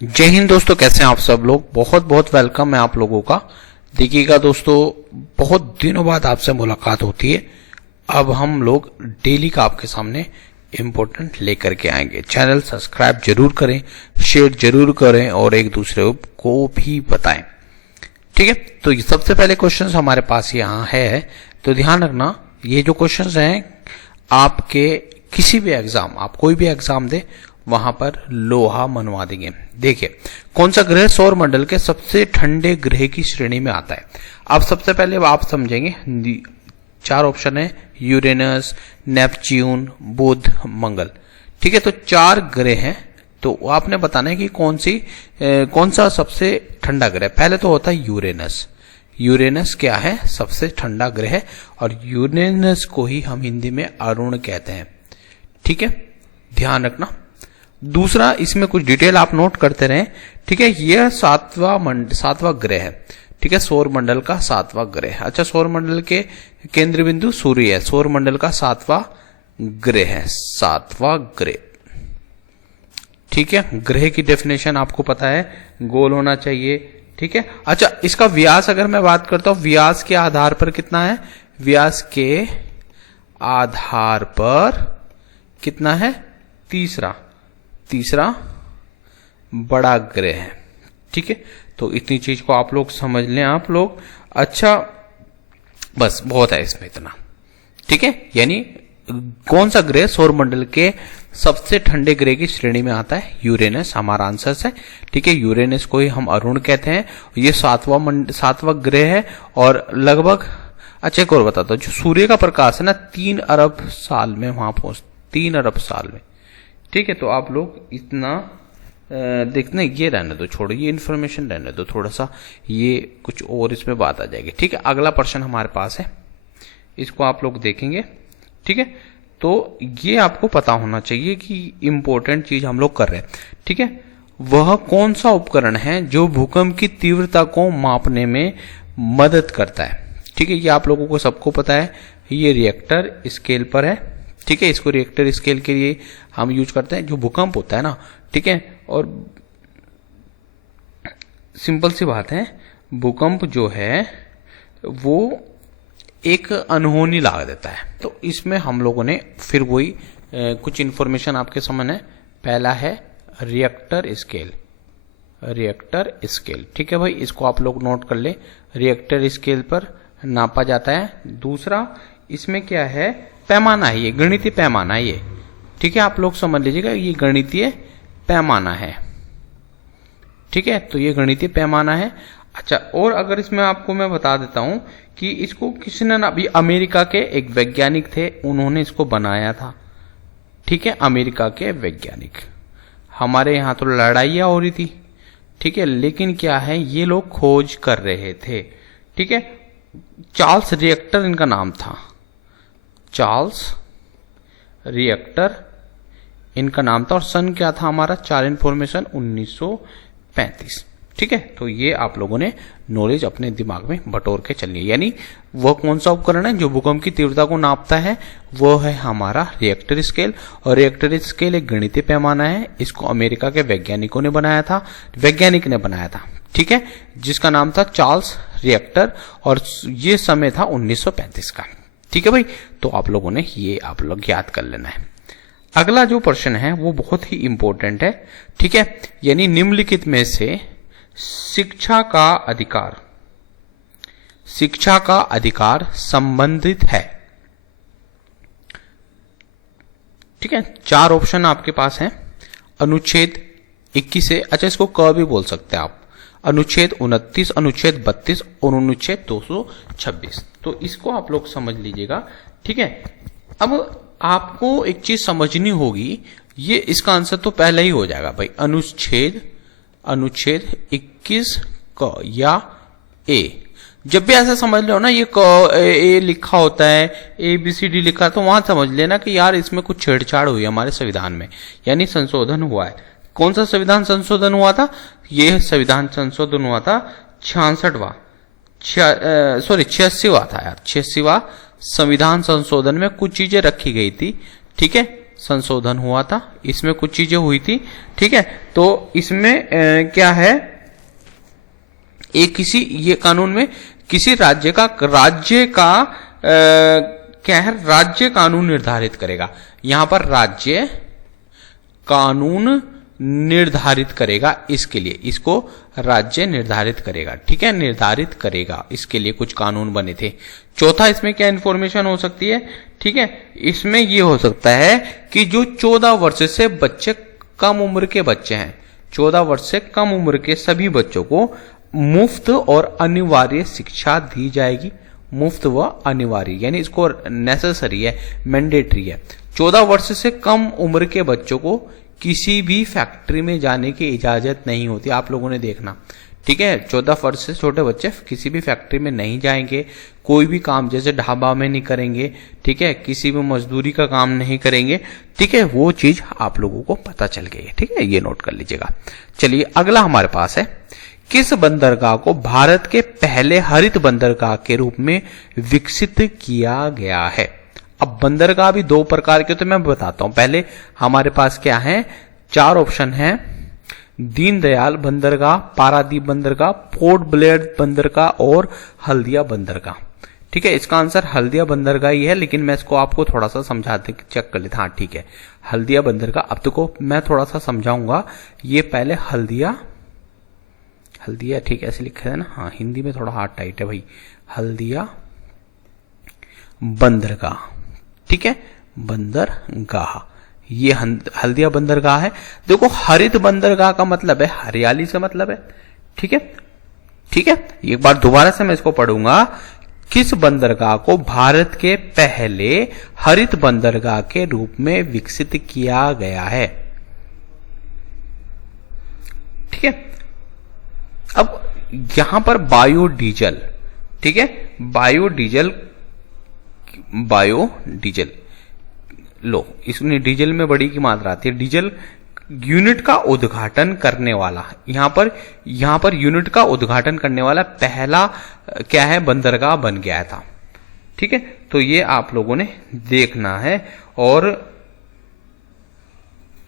जय हिंद दोस्तों, कैसे हैं आप सब लोग। बहुत बहुत वेलकम है आप लोगों का। देखिएगा दोस्तों, बहुत दिनों बाद आपसे मुलाकात होती है। अब हम लोग डेली का आपके सामने इम्पोर्टेंट लेकर के आएंगे। चैनल सब्सक्राइब जरूर करें, शेयर जरूर करें और एक दूसरे को भी बताएं। ठीक है, तो सबसे पहले क्वेश्चन हमारे पास यहाँ है, तो ध्यान रखना ये जो क्वेश्चन हैं आपके किसी भी एग्जाम, आप कोई भी एग्जाम दे वहां पर लोहा मनवा देंगे। देखिए, कौन सा ग्रह सौर मंडल के सबसे ठंडे ग्रह की श्रेणी में आता है। अब सबसे पहले आप समझेंगे, चार ऑप्शन है, यूरेनस, नेपच्यून, बुध, मंगल। ठीक है, तो चार ग्रह हैं, तो आपने बताना है कि कौन सा सबसे ठंडा ग्रह। पहले तो होता है यूरेनस। यूरेनस क्या है? सबसे ठंडा ग्रह, और यूरेनस को ही हम हिंदी में अरुण कहते हैं। ठीक है, ध्यान रखना। दूसरा, इसमें कुछ डिटेल आप नोट करते रहें। ठीक है, यह सातवां ग्रह है। ठीक है, सौर मंडल का सातवां ग्रह। अच्छा, सौर मंडल के केंद्र बिंदु सूर्य है, सौर मंडल का सातवां ग्रह है, सातवां ग्रह। ठीक है, ग्रह की डेफिनेशन आपको पता है, गोल होना चाहिए। ठीक है, अच्छा, इसका व्यास अगर मैं बात करता हूं, व्यास के आधार पर कितना है? व्यास के आधार पर कितना है? तीसरा बड़ा ग्रह है। ठीक है, तो इतनी चीज को आप लोग समझ लें आप लोग। अच्छा, बस बहुत है इसमें इतना। ठीक है, यानी कौन सा ग्रह सौर मंडल के सबसे ठंडे ग्रह की श्रेणी में आता है? यूरेनस हमारा आंसर है। ठीक है, यूरेनस को ही हम अरुण कहते हैं। ये सातवां ग्रह है और लगभग, अच्छा एक और बताता हूं, जो सूर्य का प्रकाश है ना, 3 अरब साल में वहां पहुंच, 3 अरब साल में। ठीक है, तो आप लोग इतना देखना, ये रहने दो, छोड़ो ये इन्फॉर्मेशन रहने दो, थोड़ा सा ये कुछ और इसमें बात आ जाएगी। ठीक है, अगला प्रश्न हमारे पास है, इसको आप लोग देखेंगे। ठीक है, तो ये आपको पता होना चाहिए कि इंपॉर्टेंट चीज हम लोग कर रहे हैं। ठीक है, वह कौन सा उपकरण है जो भूकंप की तीव्रता को मापने में मदद करता है? ठीक है, ये आप लोगों को सबको पता है, ये रिएक्टर स्केल पर है। ठीक है, इसको रिएक्टर स्केल के लिए हम यूज करते हैं। जो भूकंप होता है ना, ठीक है, और सिंपल सी बात है, भूकंप जो है वो एक अनहोनी ला देता है। तो इसमें हम लोगों ने फिर वही कुछ इंफॉर्मेशन आपके सामने है। पहला है रिएक्टर स्केल, रिएक्टर स्केल। ठीक है भाई, इसको आप लोग नोट कर ले, रिएक्टर स्केल पर नापा जाता है। दूसरा, इसमें क्या है? पैमाना है, ये गणितीय पैमाना है ये। ठीक है, आप लोग समझ लीजिएगा, ये गणितीय पैमाना है। ठीक है, तो ये गणितीय पैमाना है। अच्छा, और अगर इसमें आपको मैं बता देता हूं कि इसको किसने ना, अभी अमेरिका के एक वैज्ञानिक थे, उन्होंने इसको बनाया था। ठीक है, अमेरिका के वैज्ञानिक। हमारे यहां तो लड़ाइयां हो रही थी। ठीक है, लेकिन क्या है, ये लोग खोज कर रहे थे। ठीक है, चार्ल्स रिएक्टर इनका नाम था, चार्ल्स रिएक्टर इनका नाम था, और सन क्या था हमारा? 4 इन्फॉर्मेशन 1935। ठीक है, तो ये आप लोगों ने नॉलेज अपने दिमाग में बटोर के चलिए। यानी वह कौन सा उपकरण है जो भूकंप की तीव्रता को नापता है? वो है हमारा रिएक्टर स्केल। और रिएक्टर स्केल एक गणितीय पैमाना है, इसको अमेरिका के वैज्ञानिक ने बनाया था। ठीक है, जिसका नाम था चार्ल्स रिएक्टर, और ये समय था 1935 का। ठीक है भाई, तो आप लोगों ने ये आप लोग याद कर लेना है। अगला जो प्रश्न है वो बहुत ही इंपॉर्टेंट है। ठीक है, यानी निम्नलिखित में से शिक्षा का अधिकार संबंधित है। ठीक है, 4 ऑप्शन आपके पास हैं। अनुच्छेद 21 से, अच्छा इसको क भी बोल सकते हैं आप, अनुच्छेद 29, अनुच्छेद 32 और अनुच्छेद 226। तो इसको आप लोग समझ लीजिएगा। ठीक है, अब आपको एक चीज समझनी होगी, ये इसका आंसर तो पहले ही हो जाएगा भाई, अनुच्छेद 21 क या ए। जब भी ऐसा समझ लो ना, ये क ए लिखा होता है, ABCD लिखा है, तो वहां समझ लेना कि यार इसमें कुछ छेड़छाड़ हुई है हमारे संविधान में, यानी संशोधन हुआ है। कौन सा संविधान संशोधन हुआ था? ये संविधान संशोधन हुआ था 86वां था यार, 86वां संविधान संशोधन में कुछ चीजें रखी गई थी। ठीक है, संशोधन हुआ था, इसमें कुछ चीजें हुई थी। ठीक है, तो इसमें क्या है, ये कानून में किसी राज्य का क्या है, राज्य कानून निर्धारित करेगा। यहां पर राज्य कानून निर्धारित करेगा, इसके लिए इसको राज्य निर्धारित करेगा। ठीक है, निर्धारित करेगा, इसके लिए कुछ कानून बने थे। चौथा, इसमें क्या इंफॉर्मेशन हो सकती है? ठीक है, इसमें ये हो सकता है कि जो 14 वर्ष से बच्चे कम उम्र के बच्चे हैं, 14 वर्ष से कम उम्र के सभी बच्चों को मुफ्त और अनिवार्य शिक्षा दी जाएगी। मुफ्त व अनिवार्य यानी इसको नेसेसरी है, मैंडेटरी है। 14 वर्ष से कम उम्र के बच्चों को किसी भी फैक्ट्री में जाने की इजाजत नहीं होती, आप लोगों ने देखना। ठीक है, 14 वर्ष से छोटे बच्चे किसी भी फैक्ट्री में नहीं जाएंगे, कोई भी काम जैसे ढाबा में नहीं करेंगे। ठीक है, किसी भी मजदूरी का काम नहीं करेंगे। ठीक है, वो चीज आप लोगों को पता चल गई है। ठीक है, ये नोट कर लीजिएगा। चलिए अगला हमारे पास है, किस बंदरगाह को भारत के पहले हरित बंदरगाह के रूप में विकसित किया गया है? अब बंदरगाह भी दो प्रकार के, तो मैं बताता हूं। पहले हमारे पास क्या है, 4 ऑप्शन है, दीनदयाल बंदरगाह, पारादीप बंदरगाह, पोर्ट ब्लेयर बंदरगाह और हल्दिया बंदरगाह। ठीक है, इसका आंसर हल्दिया बंदरगाह ही है, लेकिन मैं इसको आपको थोड़ा सा समझा दे, चेक कर लेता। हाँ ठीक है, हल्दिया बंदरगाह। अब तो मैं थोड़ा सा समझाऊंगा। ये पहले हल्दिया, ठीक है ऐसे लिखा है ना, हाँ हिंदी में थोड़ा हार्ड टाइट है भाई, हल्दिया बंदरगाह। ठीक है, बंदरगाह, ये हल्दिया बंदरगाह है। देखो, हरित बंदरगाह का मतलब है हरियाली से मतलब है। ठीक है, ठीक है, एक बार दोबारा से मैं इसको पढ़ूंगा। किस बंदरगाह को भारत के पहले हरित बंदरगाह के रूप में विकसित किया गया है? ठीक है, अब यहां पर बायोडीजल, ठीक है, बायोडीजल लो, इसमें डीजल में बड़ी की मात्रा आती है। डीजल यूनिट का उद्घाटन करने वाला, यहां पर यूनिट का उद्घाटन करने वाला पहला क्या है, बंदरगाह बन गया था। ठीक है, तो ये आप लोगों ने देखना है। और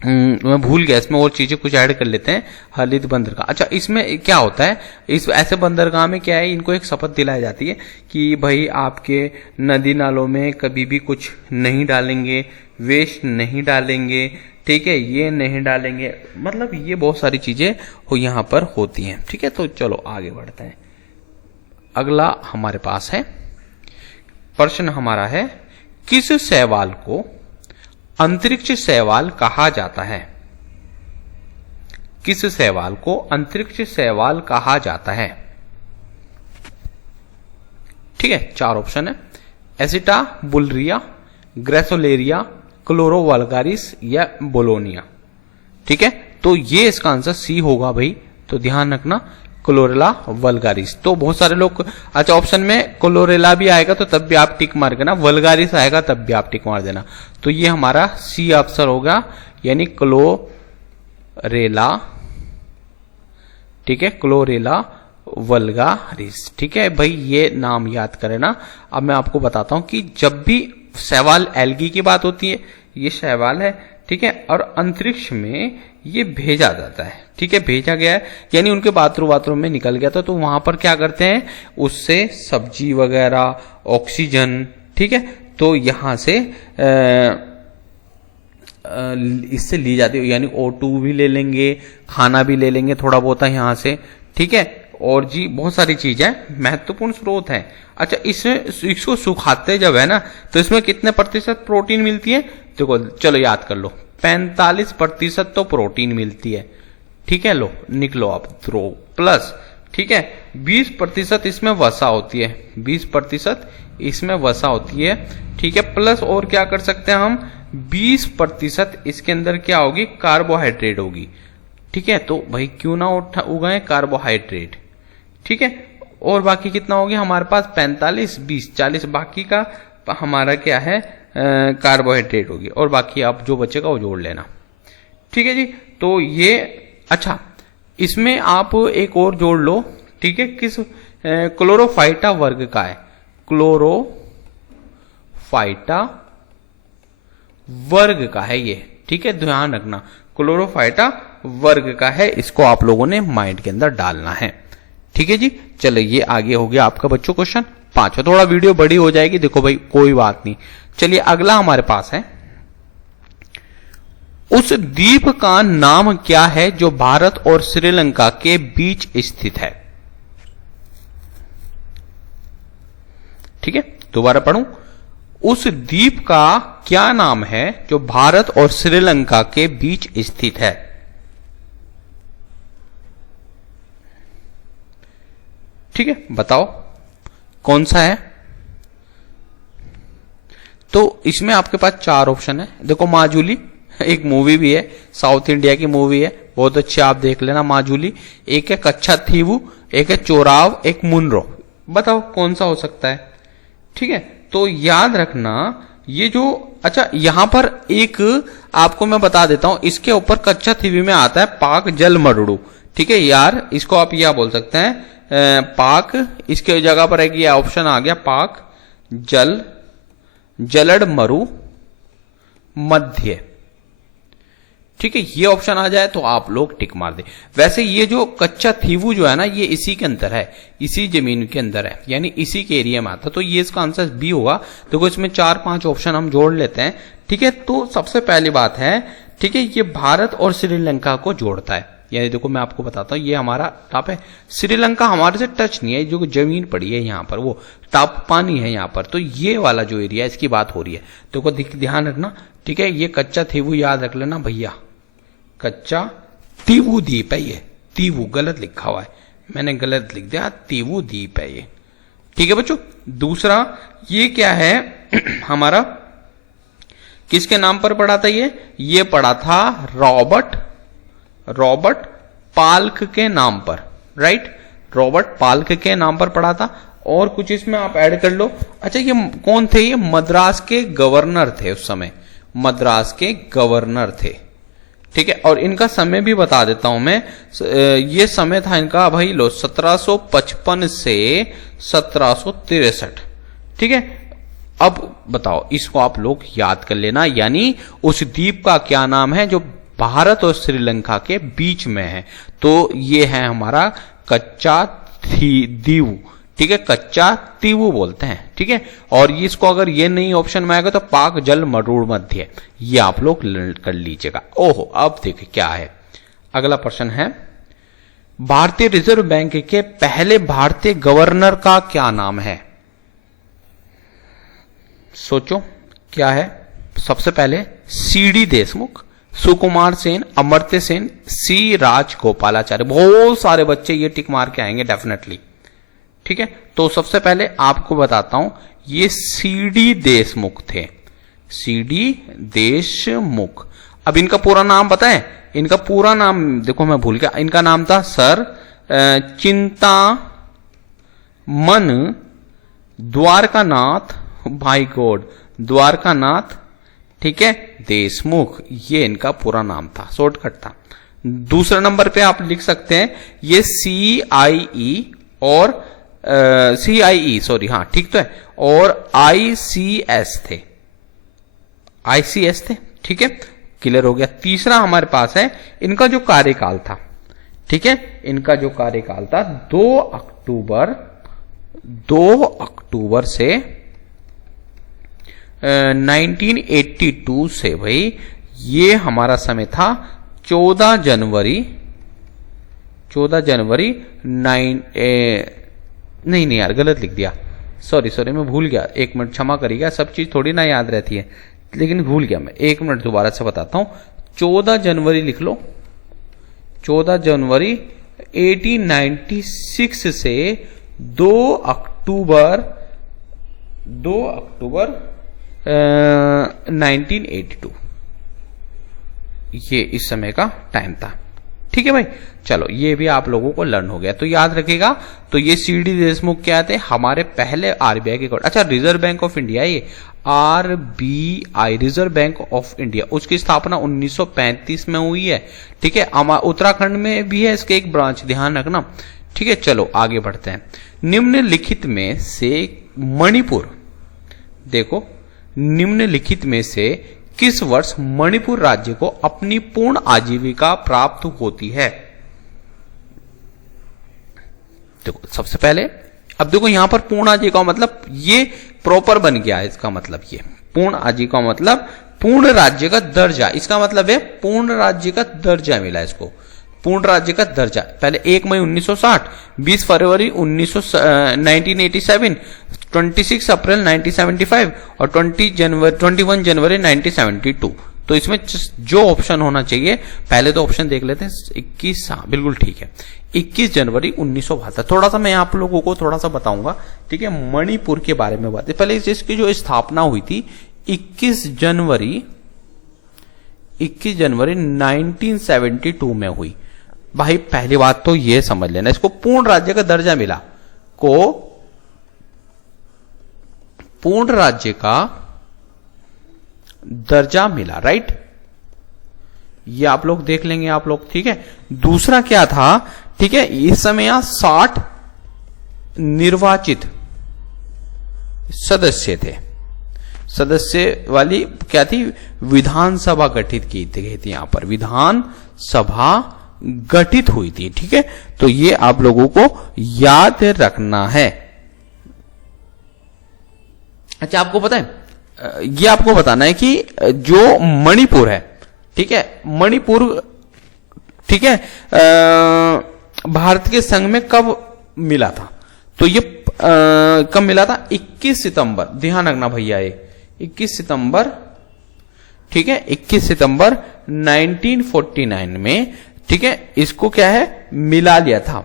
मैं भूल गया, इसमें और चीजें कुछ ऐड कर लेते हैं। हरित बंदरगाह, अच्छा इसमें क्या होता है, इस ऐसे बंदरगाह में क्या है, इनको एक शपथ दिलाई जाती है कि भाई आपके नदी नालों में कभी भी कुछ नहीं डालेंगे, वेस्ट नहीं डालेंगे। ठीक है, ये नहीं डालेंगे, मतलब ये बहुत सारी चीजें यहां पर होती हैं। ठीक है, तो चलो आगे बढ़ते हैं। अगला हमारे पास है प्रश्न, हमारा है, किस शैवाल को अंतरिक्ष शैवाल कहा जाता है? किस शैवाल को अंतरिक्ष शैवाल कहा जाता है? ठीक है, 4 ऑप्शन है, एसिटा बुलरिया, ग्रेसोलेरिया, क्लोरोवल्गारिस या बोलोनिया। ठीक है, तो ये इसका आंसर सी होगा भाई, तो ध्यान रखना, क्लोरेला वल्गारिस। तो बहुत सारे लोग, अच्छा ऑप्शन में क्लोरेला भी आएगा तो तब भी आप टिक मार देना, वल्गारिस आएगा तब भी आप टिक मार देना। तो ये हमारा सी आंसर होगा, यानी क्लोरेला। ठीक है, क्लोरेला वल्गारिस। ठीक है भाई, ये नाम याद करना। अब मैं आपको बताता हूं कि जब भी शैवाल एल्गी की बात होती है, ये शैवाल है। ठीक है, और अंतरिक्ष में ये भेजा जाता है। ठीक है, भेजा गया है यानी उनके बाथरूम में निकल गया था, तो वहां पर क्या करते हैं, उससे सब्जी वगैरह, ऑक्सीजन, ठीक है, तो यहां से इससे ली जाती है, यानी O2 भी ले लेंगे, खाना भी ले लेंगे थोड़ा बहुत यहां से। ठीक है, और जी बहुत सारी चीजें महत्वपूर्ण स्रोत है। अच्छा, इसको सुखाते जब है ना, तो इसमें कितने प्रतिशत प्रोटीन मिलती है? देखो चलो याद कर लो, 45% तो प्रोटीन मिलती है। ठीक है, लो निकलो आप थ्रो प्लस, ठीक है, 20% इसमें वसा होती है, 20% इसमें वसा होती है। ठीक है, प्लस और क्या कर सकते हैं हम, 20% इसके अंदर क्या होगी, कार्बोहाइड्रेट होगी। ठीक है, तो भाई क्यों ना उगाए कार्बोहाइड्रेट। ठीक है, और बाकी कितना हो गया हमारे पास, 45, 20, 40, बाकी का हमारा क्या है, कार्बोहाइड्रेट होगी, और बाकी आप जो बचेगा वो जोड़ लेना। ठीक है जी, तो ये अच्छा, इसमें आप एक और जोड़ लो। ठीक है, किस क्लोरोफाइटा वर्ग का है, क्लोरोफाइटा वर्ग का है ये, ठीक है, ध्यान रखना क्लोरोफाइटा वर्ग का है, इसको आप लोगों ने माइंड के अंदर डालना है। ठीक है जी, चलो ये आगे हो गया आपका बच्चों क्वेश्चन 5। थोड़ा वीडियो बड़ी हो जाएगी, देखो भाई कोई बात नहीं। चलिए अगला हमारे पास है, उस द्वीप का नाम क्या है जो भारत और श्रीलंका के बीच स्थित है। ठीक है, दोबारा पढ़ूं, उस द्वीप का क्या नाम है जो भारत और श्रीलंका के बीच स्थित है। ठीक है, बताओ कौन सा है। तो इसमें आपके पास 4 ऑप्शन है। देखो माजुली, एक मूवी भी है, साउथ इंडिया की मूवी है, बहुत अच्छी, आप देख लेना माजुली। एक है कच्छाथीवू, एक है चोराव, एक मुनरो। बताओ कौन सा हो सकता है। ठीक है, तो याद रखना ये जो, अच्छा यहां पर एक आपको मैं बता देता हूं, इसके ऊपर कच्छाथीवी में आता है पाक जल मरुड़ू। ठीक है यार, इसको आप यह बोल सकते हैं पाक, इसके जगह पर एक ये ऑप्शन आ गया पाक जल जलड़ मरु मध्य। ठीक है, ये ऑप्शन आ जाए तो आप लोग टिक मार दे। वैसे ये जो कच्छाथीवू जो है ना, ये इसी के अंदर है, इसी जमीन के अंदर है, यानी इसी के एरिया में आता, तो ये इसका आंसर बी होगा। देखो इसमें 4-5 ऑप्शन हम जोड़ लेते हैं। ठीक है, तो सबसे पहली बात है, ठीक है, ये भारत और श्रीलंका को जोड़ता है। यानी देखो मैं आपको बताता हूं, ये हमारा टाप है, श्रीलंका हमारे से टच नहीं है, जो जमीन पड़ी है यहाँ पर वो टाप पानी है यहाँ पर, तो ये वाला जो एरिया है इसकी बात हो रही है। देखो ध्यान रखना, ठीक है, ये कच्छाथीवू याद रख लेना भैया, कच्छाथीवू द्वीप है ये, तीवू गलत लिखा हुआ है, मैंने गलत लिख दिया, तीवू द्वीप है ये। ठीक है बच्चों, दूसरा ये क्या है हमारा, किसके नाम पर पड़ा था ये पड़ा था रॉबर्ट पाल्क के नाम पर, राइट, रॉबर्ट पाल्क के नाम पर पड़ा था। और कुछ इसमें आप ऐड कर लो। अच्छा ये कौन थे, ये मद्रास के गवर्नर थे उस समय, मद्रास के गवर्नर थे। ठीक है, और इनका समय भी बता देता हूं मैं, ये समय था इनका भाई लो 1755 से 1763। ठीक है, अब बताओ इसको आप लोग याद कर लेना, यानी उस द्वीप का क्या नाम है जो भारत और श्रीलंका के बीच में है। तो ये है हमारा कच्छाथीवू। ठीक है, कच्छाथीवू बोलते हैं। ठीक है, और इसको अगर ये नहीं ऑप्शन में आएगा तो पाक जल मरुड़ मध्य, ये आप लोग कर लीजिएगा। ओहो, अब देखिए क्या है अगला प्रश्न है, भारतीय रिजर्व बैंक के पहले भारतीय गवर्नर का क्या नाम है। सोचो क्या है। सबसे पहले सीडी देशमुख, सुकुमार सेन, अमर्त्य सेन, सी राजगोपालाचार्य। बहुत सारे बच्चे ये टिक मार के आएंगे डेफिनेटली। ठीक है, तो सबसे पहले आपको बताता हूं, ये सीडी देशमुख थे, सीडी देशमुख। अब इनका पूरा नाम पता है, इनका पूरा नाम देखो मैं भूल गया, इनका नाम था सर चिंतामन द्वारकानाथ, भाई गॉड द्वारकानाथ, ठीक है, देशमुख, ये इनका पूरा नाम था, शॉर्टकट था। दूसरे नंबर पे आप लिख सकते हैं ये CIE और CIE, सॉरी, हाँ ठीक तो है, और ICS थे, ICS थे। ठीक है, क्लियर हो गया। तीसरा हमारे पास है इनका जो कार्यकाल था। ठीक है, इनका जो कार्यकाल था 2 अक्टूबर से 1982 से भाई, ये हमारा समय था 14 जनवरी नहीं यार गलत लिख दिया, सॉरी मैं भूल गया, 1 मिनट क्षमा करिएगा, सब चीज थोड़ी ना याद रहती है, लेकिन भूल गया मैं, 1 मिनट दोबारा से बताता हूं। 14 जनवरी लिख लो, 14 जनवरी 1896 से 2 अक्टूबर 1982, ये इस समय का टाइम था। ठीक है भाई, चलो ये भी आप लोगों को लर्न हो गया, तो याद रखिएगा। तो ये सीडी देशमुख क्या थे, हमारे पहले RBI के, अच्छा रिजर्व बैंक ऑफ इंडिया, ये RBI reserve bank of India, उसकी स्थापना 1935 में हुई है। ठीक है, उत्तराखंड में भी है इसके एक ब्रांच, ध्यान रखना। ठीक है, चलो आगे बढ़ते हैं। निम्नलिखित में से मणिपुर, देखो निम्नलिखित में से किस वर्ष मणिपुर राज्य को अपनी पूर्ण आजीविका प्राप्त होती है? देखो सबसे पहले, अब देखो यहां पर पूर्ण आजीविका मतलब ये प्रॉपर बन गया है। इसका मतलब ये पूर्ण आजीविका मतलब पूर्ण राज्य का दर्जा, इसका मतलब है पूर्ण राज्य का दर्जा मिला इसको, पूर्ण राज्य का दर्जा। पहले 1 मई 1960, 20 फरवरी 1987, 26 अप्रैल 1975 और 21 जनवरी 1972। तो इसमें जो ऑप्शन होना चाहिए, पहले तो ऑप्शन देख लेते हैं 21, हाँ बिल्कुल ठीक है, 21 जनवरी 1972। थोड़ा सा मैं आप लोगों को थोड़ा सा बताऊंगा, ठीक है, मणिपुर के बारे में बात है। पहले इसकी जो स्थापना हुई थी 21 जनवरी 1972 में हुई। भाई पहली बात तो ये समझ लेना, इसको पूर्ण राज्य का दर्जा मिला, को पूर्ण राज्य का दर्जा मिला, राइट, ये आप लोग देख लेंगे आप लोग, ठीक है। दूसरा क्या था, ठीक है, इस समय यहां 60 निर्वाचित सदस्य थे, सदस्य वाली क्या थी, विधानसभा गठित की गई थी, यहां पर विधानसभा गठित हुई थी, ठीक है। तो ये आप लोगों को याद रखना है। अच्छा, आपको पता है, ये आपको बताना है कि जो मणिपुर है, ठीक है, मणिपुर, ठीक है, भारत के संघ में कब मिला था? तो ये कब मिला था? 21 सितंबर, ध्यान रखना भैया, ये 21 सितंबर, ठीक है, 21 सितंबर 1949 में, ठीक है, इसको क्या है, मिला लिया था।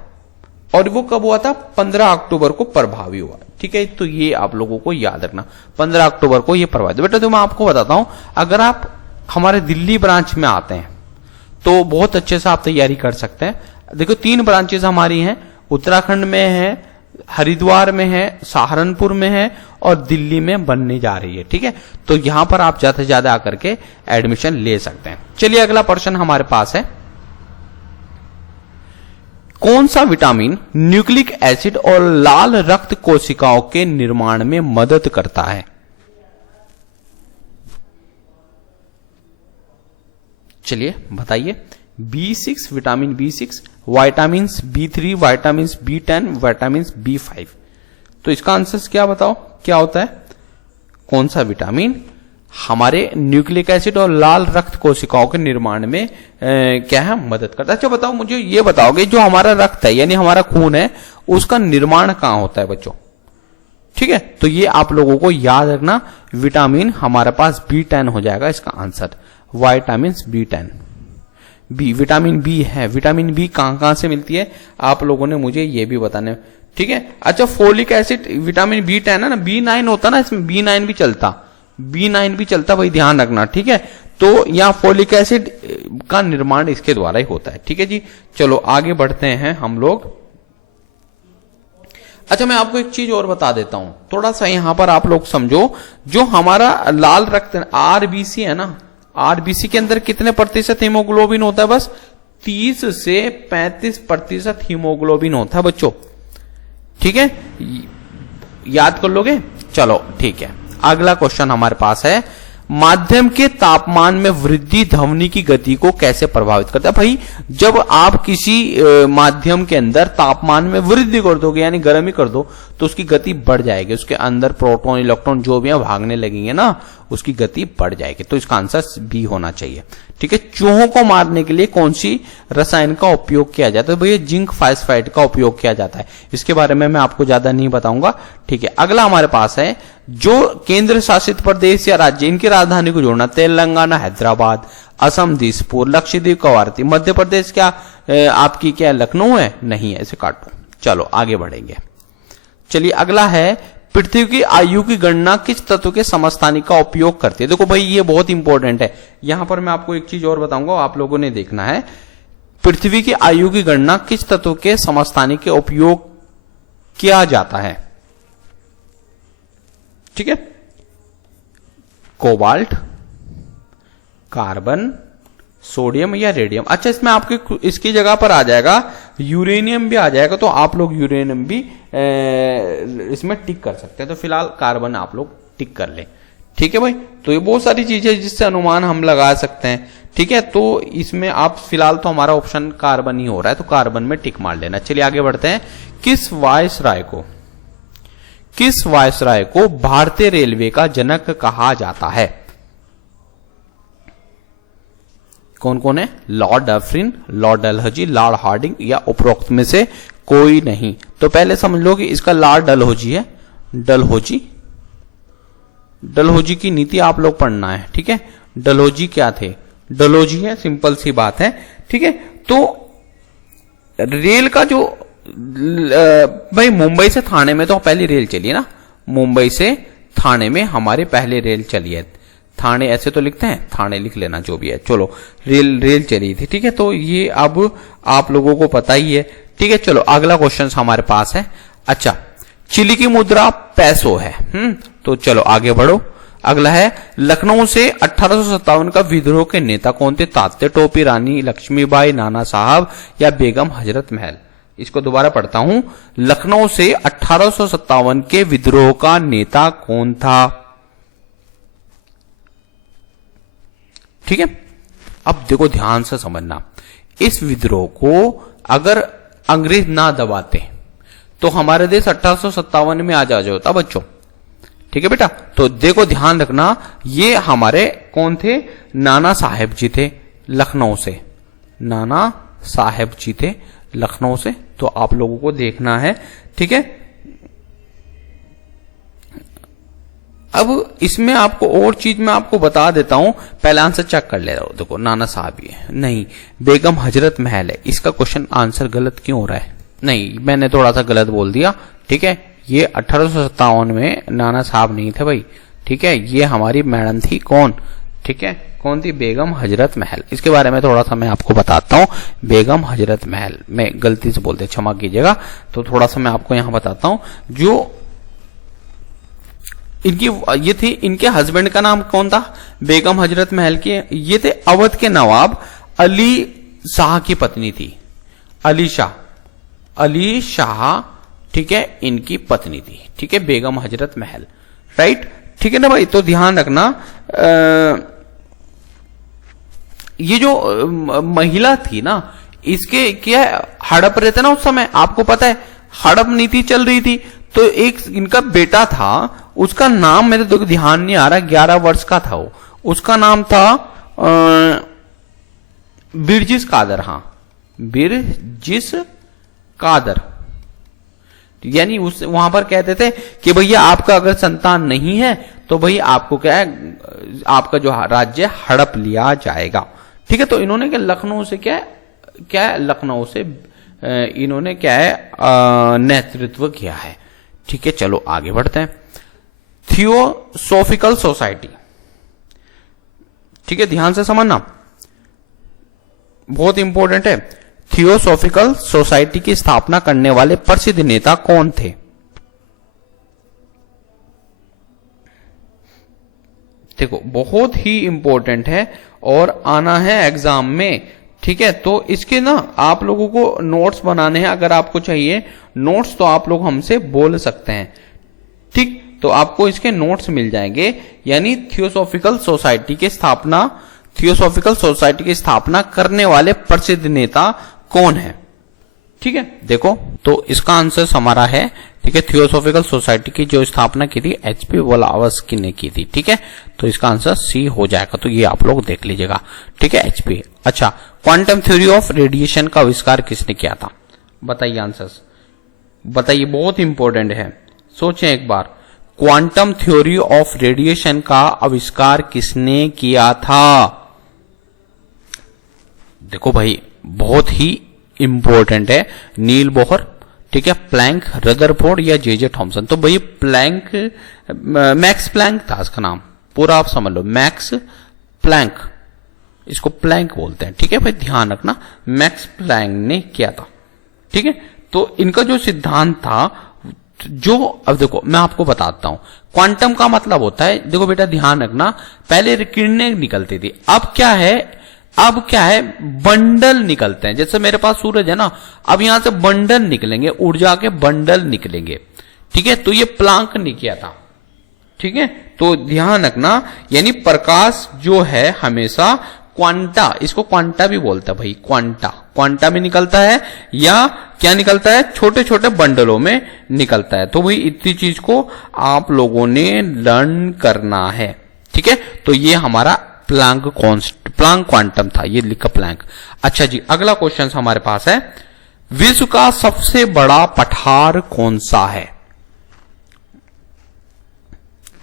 और वो कब हुआ था? 15 अक्टूबर को प्रभावी हुआ, ठीक है। तो ये आप लोगों को याद रखना, 15 अक्टूबर को ये प्रभावी। बेटा तो मैं आपको बताता हूं, अगर आप हमारे दिल्ली ब्रांच में आते हैं तो बहुत अच्छे से आप तैयारी कर सकते हैं। देखो 3 ब्रांचेस हमारी हैं, उत्तराखंड में है, हरिद्वार में है, सहारनपुर में है और दिल्ली में बनने जा रही है, ठीक है। तो यहां पर आप ज्यादा से ज्यादा आकर के एडमिशन ले सकते हैं। चलिए अगला प्रश्न हमारे पास है, कौन सा विटामिन न्यूक्लिक एसिड और लाल रक्त कोशिकाओं के निर्माण में मदद करता है? चलिए बताइए। B6, vitamin B6, vitamin B3, vitamin B10, vitamin B5। तो इसका आंसर क्या बताओ, क्या होता है? कौन सा विटामिन हमारे न्यूक्लिक एसिड और लाल रक्त कोशिकाओं के निर्माण में क्या है, मदद करता है? अच्छा बताओ, मुझे ये बताओगे, जो हमारा रक्त है यानी हमारा खून है, उसका निर्माण कहां होता है बच्चों? ठीक है, तो ये आप लोगों को याद रखना, विटामिन हमारे पास B10 हो जाएगा इसका answer, vitamin B10। B, vitamin B है, विटामिन बी कहां से मिलती है आप लोगों ने मुझे ये भी बताना है, ठीक है। अच्छा, फोलिक एसिड विटामिन B10 है ना, B9 होता ना, इसमें B9 भी चलता, B9 भी चलता, भाई ध्यान रखना, ठीक है। तो यहां फोलिक एसिड का निर्माण इसके द्वारा ही होता है, ठीक है जी। चलो आगे बढ़ते हैं हम लोग। अच्छा, मैं आपको एक चीज और बता देता हूं, थोड़ा सा यहां पर आप लोग समझो, जो हमारा लाल रक्त आरबीसी है ना, आरबीसी के अंदर कितने प्रतिशत हीमोग्लोबिन होता है? बस 30 से 35% हीमोग्लोबिन होता है बच्चों, ठीक है, याद कर लोगे? चलो ठीक है, अगला क्वेश्चन हमारे पास है, माध्यम के तापमान में वृद्धि ध्वनि की गति को कैसे प्रभावित करता है? भाई जब आप किसी माध्यम के अंदर तापमान में वृद्धि कर दोगे यानी गर्मी कर दो तो उसकी गति बढ़ जाएगी, उसके अंदर प्रोटॉन इलेक्ट्रॉन जो भी है भागने लगेंगे ना, उसकी गति बढ़ जाएगी। तो इसका आंसर बी होना चाहिए, ठीक है। चूहों को मारने के लिए कौन सी रसायन का उपयोग किया जाता है? भैया जिंक फास्फाइड का उपयोग किया जाता है, इसके बारे में मैं आपको ज्यादा नहीं बताऊंगा, ठीक है। अगला हमारे पास है, जो केंद्र शासित प्रदेश या राज्य, इनकी राजधानी को जोड़ना, तेलंगाना हैदराबाद, असम दिसपुर, लक्षद्वीप कवारती, मध्य प्रदेश क्या आपकी क्या लखनऊ है? नहीं है, इसे काटो। चलो आगे बढ़ेंगे। चलिए अगला है, पृथ्वी की आयु की गणना किस तत्व के समस्थानिक का उपयोग करती है? देखो भाई ये बहुत इंपॉर्टेंट है, यहां पर मैं आपको एक चीज और बताऊंगा, आप लोगों ने देखना है, पृथ्वी की आयु की गणना किस तत्व के समस्थानिक के उपयोग किया जाता है? ठीक है, कोबाल्ट, कार्बन, सोडियम या रेडियम। अच्छा, इसमें आपके इसकी जगह पर आ जाएगा यूरेनियम भी आ जाएगा, तो आप लोग यूरेनियम भी इसमें टिक कर सकते हैं। तो फिलहाल कार्बन आप लोग टिक कर लें, ठीक है भाई, तो ये बहुत सारी चीजें जिससे अनुमान हम लगा सकते हैं। ठीक है, तो इसमें आप फिलहाल तो हमारा ऑप्शन कार्बन ही हो रहा है, तो कार्बन में टिक मार लेना। चलिए आगे बढ़ते हैं। किस वायसराय को भारतीय रेलवे का जनक कहा जाता है? कौन कौन है? Lord Dufferin, Lord Dalhousie, Lord Hardinge या उपरोक्त में से कोई नहीं? तो पहले समझ लो कि इसका लॉर्ड डलहौजी है। डलहौजी की नीति आप लोग पढ़ना है। ठीक है, डलहौजी क्या थे? डलहौजी है, सिंपल सी बात है। ठीक है, तो रेल का जो भाई मुंबई से थाने में तो पहली रेल चली है ना, मुंबई से थाने में हमारे पहले रेल चली है। थाने ऐसे तो लिखते हैं, थाने लिख लेना जो भी है। चलो, रेल चली थी। ठीक है, तो ये अब आप लोगों को पता ही है। ठीक है, चलो अगला क्वेश्चन हमारे पास है। अच्छा, चिली की मुद्रा पैसो है। तो चलो आगे बढ़ो। अगला है, लखनऊ से 1857 का विद्रोह के नेता कौन थे? तात्या टोपी, रानी लक्ष्मीबाई, नाना साहब या बेगम हजरत महल? इसको दोबारा पढ़ता हूं। लखनऊ से 1857 के विद्रोह का नेता कौन था? ठीक है, अब देखो ध्यान से समझना। इस विद्रोह को अगर अंग्रेज ना दबाते तो हमारे देश 1857 में आजाद होता बच्चों। ठीक है बेटा, तो देखो ध्यान रखना, ये हमारे कौन थे? नाना साहेब जी थे लखनऊ से। नाना साहेब जी थे लखनऊ से, तो आप लोगों को देखना है। ठीक है, अब इसमें आपको और चीज मैं आपको बता देता हूं, पहले आंसर चेक कर ले रहा हूं। देखो नाना साहब ही है, नहीं बेगम हजरत महल है। इसका क्वेश्चन आंसर गलत क्यों हो रहा है? नहीं, मैंने थोड़ा सा गलत बोल दिया। ठीक है, ये 1857 में नाना साहब नहीं थे भाई। ठीक है, ये हमारी मैडम थी कौन? ठीक है, कौन थी? बेगम हजरत महल। इसके बारे में थोड़ा सा मैं आपको बताता हूं। बेगम हजरत महल, मैं गलती से बोलते, क्षमा कीजिएगा। तो थोड़ा सा मैं आपको यहां बताता हूं। जो इनकी ये थी, इनके हस्बैंड का नाम कौन था? बेगम हजरत महल के ये थे अवध के नवाब अली शाह की पत्नी थी। अली शाह, ठीक है, इनकी पत्नी थी। ठीक है, बेगम हजरत महल, राइट। ठीक है ना भाई, तो ध्यान रखना। ये जो महिला थी ना, इसके क्या हड़प रहते ना उस समय, आपको पता है हड़प नीति चल रही थी। तो एक इनका बेटा था, उसका नाम मेरे तो ध्यान नहीं आ रहा, 11 वर्ष का था वो, उसका नाम था बिरजिस कादर। हाँ, बिरजिस कादर। यानी उस वहां पर कहते थे कि भैया आपका अगर संतान नहीं है तो भाई आपको क्या है, आपका जो राज्य हड़प लिया जाएगा। ठीक है, तो इन्होंने क्या लखनऊ से क्या लखनऊ से इन्होंने क्या है नेतृत्व किया है। ठीक है, चलो आगे बढ़ते हैं। थियोसॉफिकल सोसाइटी, ठीक है, ध्यान से समझना, बहुत इंपॉर्टेंट है। थियोसॉफिकल सोसाइटी की स्थापना करने वाले प्रसिद्ध नेता कौन थे? देखो बहुत ही इंपॉर्टेंट है और आना है एग्जाम में। ठीक है, तो इसके ना आप लोगों को नोट्स बनाने हैं। अगर आपको चाहिए नोट्स तो आप लोग हमसे बोल सकते हैं। ठीक, तो आपको इसके नोट्स मिल जाएंगे। यानी थियोसॉफिकल सोसाइटी की स्थापना करने वाले प्रसिद्ध नेता कौन है? ठीक है, देखो तो इसका आंसर हमारा है। ठीक है, थियोसॉफिकल सोसाइटी की जो स्थापना की थी HP वोलावस्की ने की थी। ठीक है, तो इसका आंसर C हो जाएगा। तो ये आप लोग देख लीजिएगा। ठीक है, HP। अच्छा, क्वांटम थ्योरी ऑफ रेडिएशन का आविष्कार किसने किया था? बताइए आंसर्स, बताइए, बहुत इंपॉर्टेंट है, सोचें एक बार। क्वांटम थ्योरी ऑफ रेडिएशन का आविष्कार किसने किया था? देखो भाई बहुत ही इंपॉर्टेंट है। नील बोहर, ठीक है, प्लैंक, रदरफोर्ड या जे थॉमसन? तो भाई प्लैंक, मैक्स प्लैंक था इसका नाम, पूरा आप समझ लो, मैक्स प्लैंक, इसको प्लैंक बोलते हैं। ठीक है भाई, ध्यान रखना, मैक्स प्लैंक ने किया था। ठीक है, तो इनका जो सिद्धांत था, जो अब देखो मैं आपको बताता हूं, क्वांटम का मतलब होता है, देखो बेटा ध्यान रखना, पहले किरणें निकलती थी, अब क्या है बंडल निकलते हैं। जैसे मेरे पास सूरज है ना, अब यहां से बंडल निकलेंगे, ऊर्जा के बंडल निकलेंगे। ठीक है, तो ये प्लांक ने किया था। ठीक है, तो ध्यान रखना, यानी प्रकाश जो है हमेशा क्वांटा, इसको क्वांटा भी बोलता है भाई, क्वांटा में निकलता है, या क्या निकलता है, छोटे छोटे बंडलों में निकलता है। तो भाई इतनी चीज को आप लोगों ने लर्न करना है, ठीक है। तो ये हमारा प्लैंक क्वांटम था, ये लिखा प्लैंक। अच्छा जी, अगला क्वेश्चन हमारे पास है, विश्व का सबसे बड़ा पठार कौन सा है?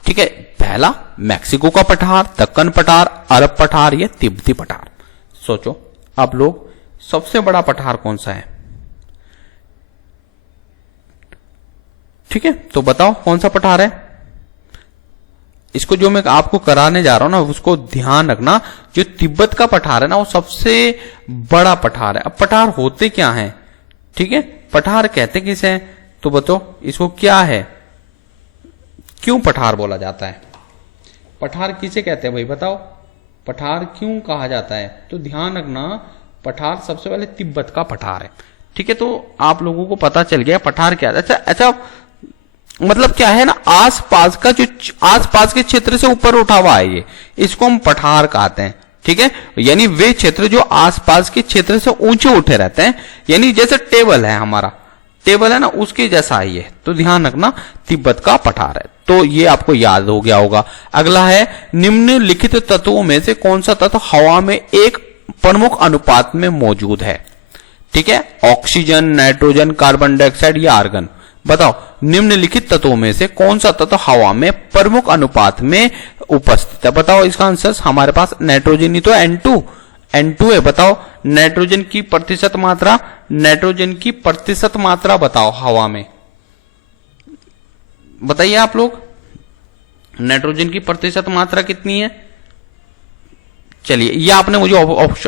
ठीक है, पहला मैक्सिको का पठार, दक्कन पठार, अरब पठार या तिब्बती पठार। सोचो आप लोग, सबसे बड़ा पठार कौन सा है? ठीक है, तो बताओ कौन सा पठार है। इसको जो मैं आपको कराने जा रहा हूं ना, उसको ध्यान रखना, जो तिब्बत का पठार है ना, वो सबसे बड़ा पठार है। अब पठार होते क्या हैं, ठीक है, पठार कहते किसे हैं, तो बताओ इसको क्या है, क्यों पठार बोला जाता है? पठार किसे कहते हैं भाई, बताओ पठार क्यों कहा जाता है? तो ध्यान रखना, पठार सबसे पहले तिब्बत का पठार है, ठीक है। तो आप लोगों को पता चल गया पठार क्या है। अच्छा मतलब क्या है ना, आसपास का जो आसपास के क्षेत्र से ऊपर उठा हुआ है ये, इसको हम पठार कहते हैं, ठीक है। यानी वे क्षेत्र जो आसपास के क्षेत्र से ऊंचे उठे रहते हैं, यानी जैसे टेबल है, हमारा टेबल है ना, उसके जैसा है ये। तो ध्यान रखना, तिब्बत का पठार है, तो ये आपको याद हो गया होगा। अगला है, निम्नलिखित तत्वों में से कौन सा तत्व हवा में एक प्रमुख अनुपात में मौजूद है? ठीक है, ऑक्सीजन, नाइट्रोजन, कार्बन डाइऑक्साइड या आर्गन। बताओ निम्नलिखित तत्वों में से कौन सा तत्व हवा में प्रमुख अनुपात में उपस्थित है? बताओ इसका आंसर हमारे पास नाइट्रोजन ही तो N2 है। बताओ नाइट्रोजन की प्रतिशत मात्रा, नाइट्रोजन की प्रतिशत मात्रा बताओ हवा में, बताइए आप लोग, नाइट्रोजन की प्रतिशत मात्रा कितनी है? चलिए, ये आपने मुझे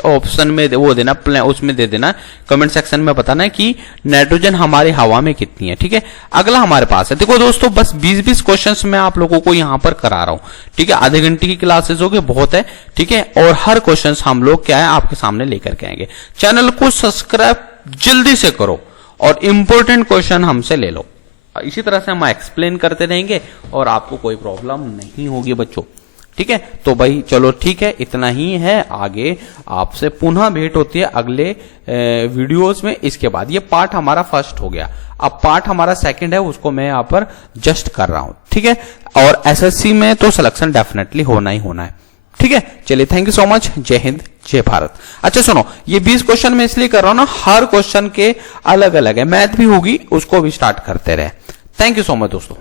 ऑप्शन में वो देना, उसमें दे देना, कमेंट सेक्शन में बताना है कि नाइट्रोजन हमारे हवा में कितनी है, ठीक है। अगला हमारे पास है, देखो दोस्तों, बस 20-20 क्वेश्चंस मैं आप लोगों को यहां पर करा रहा हूं, ठीक है। आधे घंटे की क्लासेस होगी, बहुत है, ठीक है। और हर क्वेश्चन हम लोग क्या है आपके सामने लेकर के आएंगे। चैनल को सब्सक्राइब जल्दी से करो और इंपॉर्टेंट क्वेश्चन हमसे ले लो। इसी तरह से हम एक्सप्लेन करते रहेंगे और आपको कोई प्रॉब्लम नहीं होगी बच्चों, ठीक है। तो भाई चलो ठीक है, इतना ही है। आगे आपसे पुनः भेंट होती है अगले वीडियोस में। इसके बाद ये पार्ट हमारा फर्स्ट हो गया, अब पार्ट हमारा सेकंड है, उसको मैं यहाँ पर जस्ट कर रहा हूं, ठीक है। और एसएससी में तो सिलेक्शन डेफिनेटली होना ही होना है, ठीक है। चलिए, थैंक यू सो मच, जय हिंद जय भारत। अच्छा सुनो, ये 20 क्वेश्चन मैं इसलिए कर रहा हूं ना, हर क्वेश्चन के अलग अलग है, मैथ भी होगी, उसको भी स्टार्ट करते रहे। थैंक यू सो मच दोस्तों।